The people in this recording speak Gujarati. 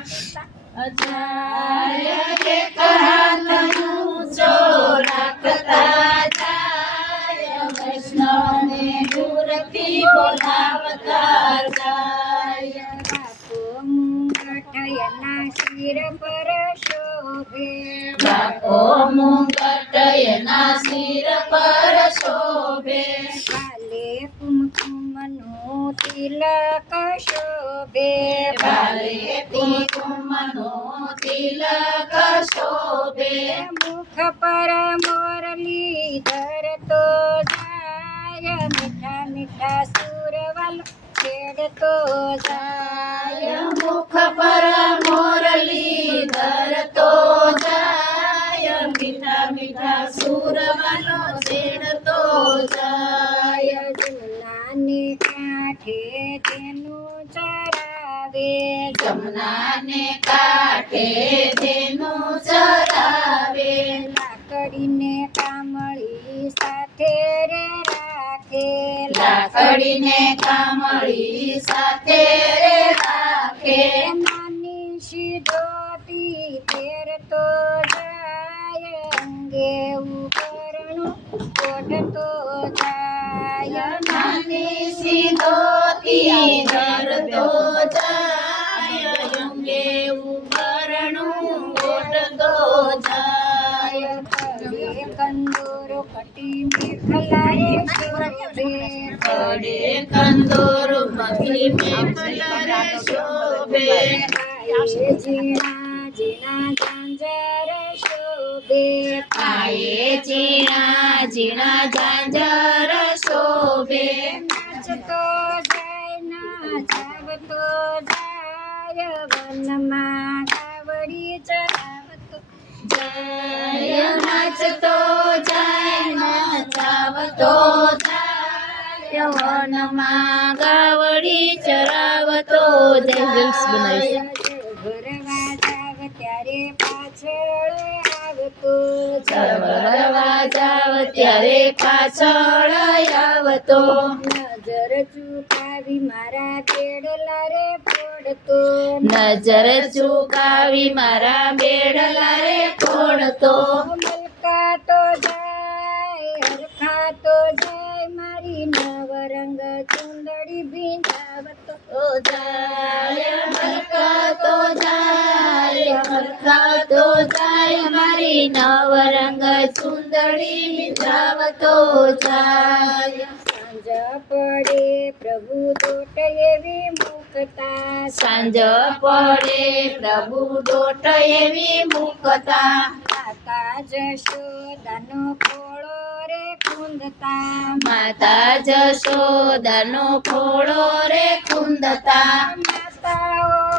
જાય એક હાથનું જો રાખતા જાય વૈષ્ણવને દૂરથી બોલાવતા જાય એના શિર પર શોભે બાપો મુંગટ એના શિર પર શોભે કાલે કુમકુમનું તિલક શોભે તિલક શોભે. મુખ પર મોરલી ધરતો જાય મીઠા મીઠા સુરવલું છેડ તો જાય. મુખ પર મોરલી ધરતો જાય મીઠા મીઠા છેડ તો જાય. જમનાને કાંઠે તેનું ચરાવે જમનાને કાંઠે તેનું ચરાવે. લાકડીને કામળી સાથે રે રાખે. લાકડીને કામળી સાથે રે રાખે. નાની શિદોતી તેર તો જાય અંગે ઉપરણું તો જાય. નાની કંદોરો કટી મેખલાએ શોભે કડે કંદોર મગી મેખલા શોભે પાયે ઝીણા ઝીણા ઝાંઝર શોભે પાયે ઝીણા ઝીણા ઝાંઝર શોભે નાચતો જાય નાચાવતો જાય વનમાં ગાવડી ચરાવતો જય નાચતો જય નાચાવતો વનમાં ગાવડી ચરાવતો જાય ભરવા જાવ ત્યારે પાછળ આવતો. ચરવરવા જાવ ત્યારે પાછળ આવતો. નજર મારા બેડલા રે પડતો નજર ચૂકાવી મારા બેડલા રે ફોડતો. મલકા તો જાય હરખા તો જાય મારી નવરંગ ચુંદડી ભીંજાવતો તો જાય મલકાતો જાય મલકાતો જાય મારી નવરંગ ચુંદડી ભીંજાવતો જાય. સાંજ પડે પ્રભુ દોટ એવી મુકતા સાંજ પડે પ્રભુ દોટ એવી મુકતા માતા જશોદાનો ખોળો રે કુંદતા. માતા જશોદાનો ખોળો રે કુંદતા. માતાઓ